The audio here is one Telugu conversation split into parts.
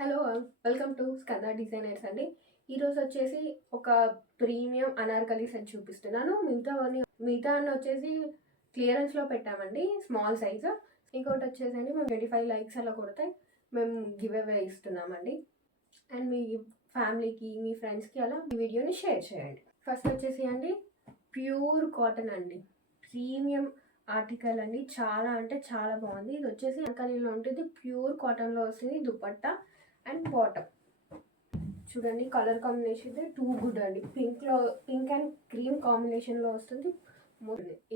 Hello welcome to Skanda designers అండి. ఈరోజు వచ్చేసి ఒక ప్రీమియం అనార్కలి సెట్ చూపిస్తున్నాను. మిగతా అన్ని వచ్చేసి క్లియరెన్స్లో పెట్టామండి, స్మాల్ సైజు. ఇంకోటి వచ్చేసండి మేము 25 లైక్స్ అలా కొడితే మేము గివ్ అవే ఇస్తున్నామండి. అండ్ మీ ఫ్యామిలీకి మీ ఫ్రెండ్స్కి అలా ఈ వీడియోని షేర్ చేయండి. ఫస్ట్ వచ్చేసి అండి ప్యూర్ కాటన్ అండి, ప్రీమియం ఆర్టికల్ అండి. చాలా అంటే చాలా బాగుంది. ఇది వచ్చేసి అనార్కలిలో ఉంటుంది, ప్యూర్ కాటన్లో వస్తుంది. దుపట్టా అండ్ బాటమ్ చూడండి, కలర్ కాంబినేషన్ టూ గుడ్ అండి. పింక్ అండ్ క్రీమ్ కాంబినేషన్లో వస్తుంది.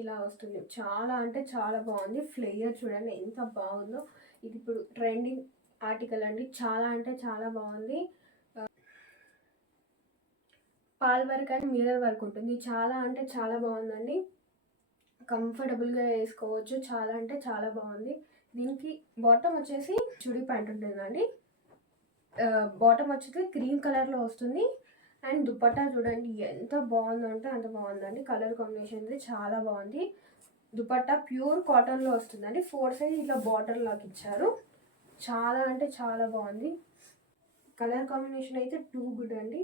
ఇలా వస్తుంది. చాలా అంటే చాలా బాగుంది. ఫ్లేయర్ చూడండి ఎంత బాగుందో. ఇది ఇప్పుడు ట్రెండింగ్ ఆర్టికల్ అండి. చాలా అంటే చాలా బాగుంది. పాల్ వర్క్ అండ్ మిర్రర్ వర్క్ ఉంటుంది. చాలా అంటే చాలా బాగుందండి. కంఫర్టబుల్గా వేసుకోవచ్చు. చాలా అంటే చాలా బాగుంది. దీనికి బాటమ్ వచ్చేసి చుడీ ప్యాంట్ ఉంటుందండి. బాటమ్ వచ్చేసి క్రీమ్ కలర్లో వస్తుంది. అండ్ దుపట్టా చూడండి ఎంత బాగుందో అంటే అంత బాగుందండి. కలర్ కాంబినేషన్ చాలా బాగుంది. దుపట్టా ప్యూర్ కాటన్లో వస్తుందండి. 4 సైజ్ ఇలా బార్డర్ లాగా ఇచ్చారు. చాలా అంటే చాలా బాగుంది. కలర్ కాంబినేషన్ అయితే టూ గుడ్ అండి.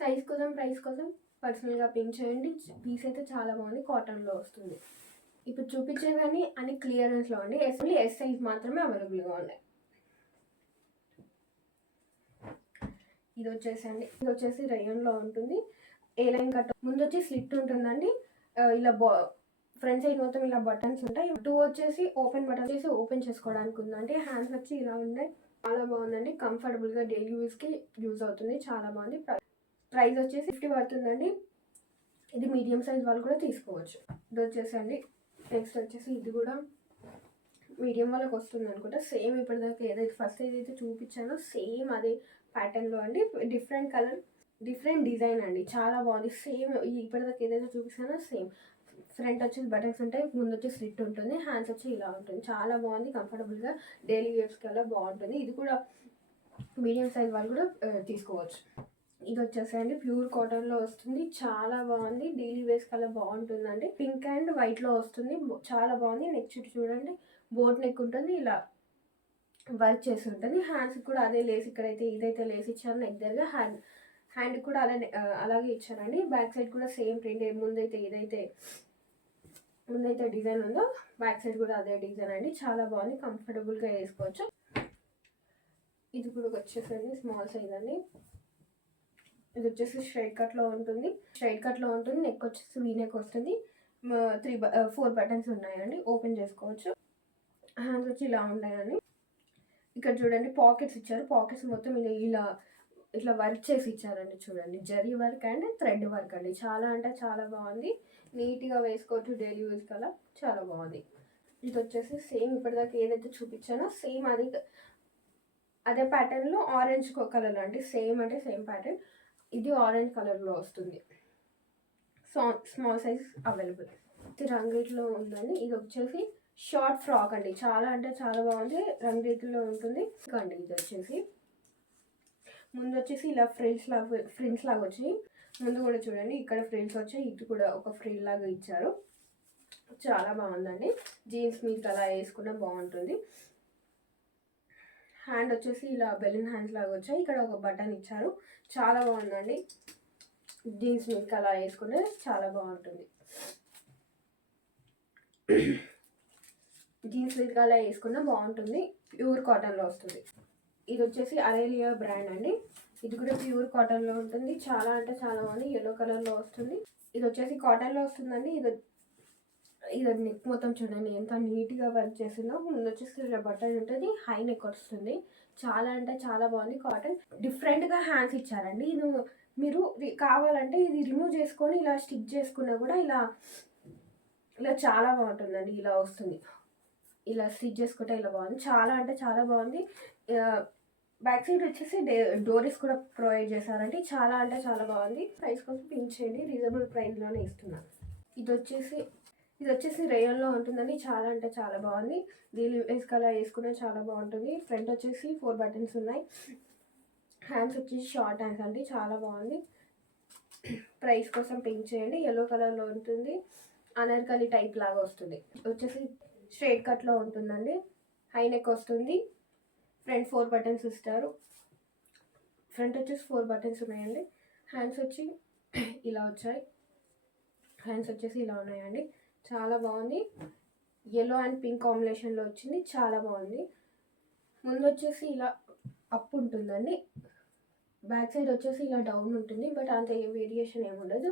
సైజ్ కోసం ప్రైస్ కోసం పర్సనల్గా పింక్ చేయండి. పీస్ అయితే చాలా బాగుంది, కాటన్లో వస్తుంది. ఇప్పుడు చూపించేవన్నీ అన్ని క్లియరెన్స్లో అండి. ఎస్ సైజ్ మాత్రమే అవైలబుల్గా ఉన్నాయి. ఇది వచ్చేసి రయాన్లో ఉంటుంది. ఏ లైన్ కట్ ముందు వచ్చి స్లిట్ ఉంటుందండి. ఇలా ఫ్రంట్ సైడ్ మొత్తం ఇలా బటన్స్ ఉంటాయి. 2 వచ్చేసి ఓపెన్ బటన్ చేసి ఓపెన్ చేసుకోవడానికి ఉందండి. హ్యాండ్స్ వచ్చి ఇలా ఉన్నాయి. చాలా బాగుందండి. కంఫర్టబుల్గా డైలీ యూస్కి యూజ్ అవుతుంది. చాలా బాగుంది. ప్రైస్ వచ్చేసి 50 పడుతుందండి. ఇది మీడియం సైజ్ వాళ్ళు కూడా తీసుకోవచ్చు. ఇది వచ్చేసి నెక్స్ట్ వచ్చేసి ఇది కూడా మీడియం వాళ్ళకి వస్తుంది అనుకుంటా. సేమ్ ఇప్పటిదాకా ఏదైతే ఫస్ట్ ఏదైతే చూపించానో సేమ్ అదే ప్యాటర్న్లో అండి. డిఫరెంట్ కలర్ డిఫరెంట్ డిజైన్ అండి. చాలా బాగుంది. సేమ్ ఇప్పటిదాకా ఏదైతే చూపిస్తానో సేమ్. ఫ్రంట్ వచ్చేసి బటన్స్ ఉంటాయి, ముందు వచ్చి స్లిట్ ఉంటుంది, హ్యాండ్స్ వచ్చి ఇలా ఉంటుంది. చాలా బాగుంది. కంఫర్టబుల్గా డైలీ వేర్స్కి అలా బాగుంటుంది. ఇది కూడా మీడియం సైజ్ వాళ్ళు కూడా తీసుకోవచ్చు. ఇది వచ్చేసి ప్యూర్ కాటన్లో వస్తుంది. చాలా బాగుంది. డైలీ వేర్స్ కల్లా బాగుంటుందండి. పింక్ అండ్ వైట్లో వస్తుంది. చాలా బాగుంది. నెక్ చుట్టూ చూడండి బోట్ నెక్ ఉంటుంది, ఇలా వర్క్ చేసి ఉంటుంది. హ్యాండ్స్ కూడా అదే లేస్, ఇక్కడైతే ఇదైతే లేస్ ఇచ్చారు నెక్ దగ్గర. హ్యాండ్ కూడా అలాగే ఇచ్చారండి. బ్యాక్ సైడ్ కూడా సేమ్ ప్రింట్. ముందైతే డిజైన్ ఉందో బ్యాక్ సైడ్ కూడా అదే డిజైన్ అండి. చాలా బాగుంది. కంఫర్టబుల్గా వేసుకోవచ్చు. ఇది కూడా వచ్చేసండి స్మాల్ సైజ్ అండి. ఇది వచ్చేసి స్ట్రైట్ కట్లో ఉంటుంది. నెక్ వచ్చేసి వీ నెక్ వస్తుంది. 4 బటన్స్ ఉన్నాయండి, ఓపెన్ చేసుకోవచ్చు. హ్యాండ్స్ వచ్చి ఇలా ఉన్నాయండి. ఇక్కడ చూడండి పాకెట్స్ ఇచ్చారు. పాకెట్స్ మొత్తం ఇట్లా వర్క్ చేసి ఇచ్చారండి. చూడండి zari work and thread work అండి. చాలా అంటే చాలా బాగుంది. నీట్గా వేసుకోవచ్చు డైలీ యూజ్ కల్లా. చాలా బాగుంది. ఇది వచ్చేసి సేమ్ ఇప్పటిదాకా ఏదైతే చూపించానో సేమ్ అదే ప్యాటర్న్లో ఆరెంజ్ కలర్ అండి. సేమ్ అంటే సేమ్ ప్యాటర్న్. ఇది ఆరెంజ్ కలర్లో వస్తుంది. Small size available. ఇది రంగులో ఉందండి. ఇది వచ్చేసి షార్ట్ ఫ్రాక్ అండి. చాలా అంటే చాలా బాగుంది. రంగులో ఉంటుంది అండి. ఇది వచ్చేసి ముందు వచ్చేసి ఇలా ఫ్రిల్స్ లాగా వచ్చాయి. ముందు కూడా చూడండి ఇక్కడ ఫ్రిల్స్ వచ్చాయి. ఇటు కూడా ఒక ఫ్రిల్ లాగా ఇచ్చారు. చాలా బాగుందండి. జీన్స్ మీద అలా వేసుకున్నా బాగుంటుంది. హ్యాండ్ వచ్చేసి ఇలా బెలూన్ హ్యాండ్స్ లాగా వచ్చాయి. ఇక్కడ ఒక బటన్ ఇచ్చారు. చాలా బాగుందండి. జీన్స్ మీద అలా వేసుకుంటే చాలా బాగుంటుంది. జీన్స్ మీద అలా వేసుకున్నా బాగుంటుంది. ప్యూర్ కాటన్లో వస్తుంది. ఇది వచ్చేసి అరేలియా బ్రాండ్ అండి. ఇది కూడా ప్యూర్ కాటన్లో ఉంటుంది. చాలా అంటే చాలా బాగుంది. ఎల్లో కలర్లో వస్తుంది. ఇది వచ్చేసి కాటన్లో వస్తుందండి. ఇది నెక్ మొత్తం చూడండి ఎంత నీట్గా వర్క్ చేసిందో. ముందు వచ్చేసి బటన్ ఉంటుంది, హై నెక్ వస్తుంది. చాలా అంటే చాలా బాగుంది. కాటన్ డిఫరెంట్గా హ్యాండ్స్ ఇచ్చారండి. ఇది మీరు కావాలంటే ఇది రిమూవ్ చేసుకొని ఇలా స్టిచ్ చేసుకున్నా కూడా ఇలా చాలా బాగుంటుందండి. ఇలా వస్తుంది. ఇలా స్టిచ్ చేసుకుంటే ఇలా బాగుంది. చాలా అంటే చాలా బాగుంది. బ్యాక్ సైడ్ వచ్చేసి డోరీస్ కూడా ప్రొవైడ్ చేశారండి. చాలా అంటే చాలా బాగుంది. ప్రైస్ కోసం పింక్ చేయండి, రీజనబుల్ ప్రైస్లోనే ఇస్తున్నాను. ఇది వచ్చేసి రేయన్లో ఉంటుందండి. చాలా అంటే చాలా బాగుంది. డైలీ వేస్కి అలా వేసుకునే చాలా బాగుంటుంది. ఫ్రంట్ వచ్చేసి 4 బటన్స్ ఉన్నాయి. హ్యాండ్స్ వచ్చేసి షార్ట్ హ్యాండ్స్ అండి. చాలా బాగుంది. ప్రైస్ కోసం పింక్ చేయండి. ఎల్లో కలర్లో ఉంటుంది. అనార్కలి టైప్ లాగా వస్తుంది. వచ్చేసి స్ట్రైట్ కట్లో ఉంటుందండి. హై నెక్ వస్తుంది. ఫ్రంట్ 4 బటన్స్ ఇస్తారు. ఫ్రంట్ వచ్చేసి 4 బటన్స్ ఉన్నాయండి. హ్యాండ్స్ వచ్చి ఇలా వచ్చాయి. హ్యాండ్స్ వచ్చేసి ఇలా ఉన్నాయండి. చాలా బాగుంది. yellow అండ్ పింక్ కాంబినేషన్లో వచ్చింది. చాలా బాగుంది. ముందు వచ్చేసి ఇలా అప్ ఉంటుందండి. బ్యాక్ సైడ్ వచ్చేసి ఇలా డౌన్ ఉంటుంది. బట్ అంత వేరియేషన్ ఏముండదు.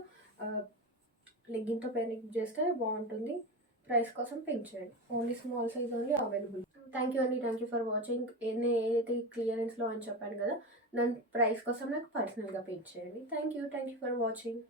లెగ్గిన్తో పెయిరింగ్ చేస్తే బాగుంటుంది. ప్రైస్ కోసం పింక్ చేయండి. Only small size only available. Thank you అండి. Thank you for watching. నేను ఏదైతే క్లియరెన్స్లో అని చెప్పాను కదా, దాని ప్రైస్ కోసం నాకు పర్సనల్గా పింక్ చేయండి. Thank you for watching.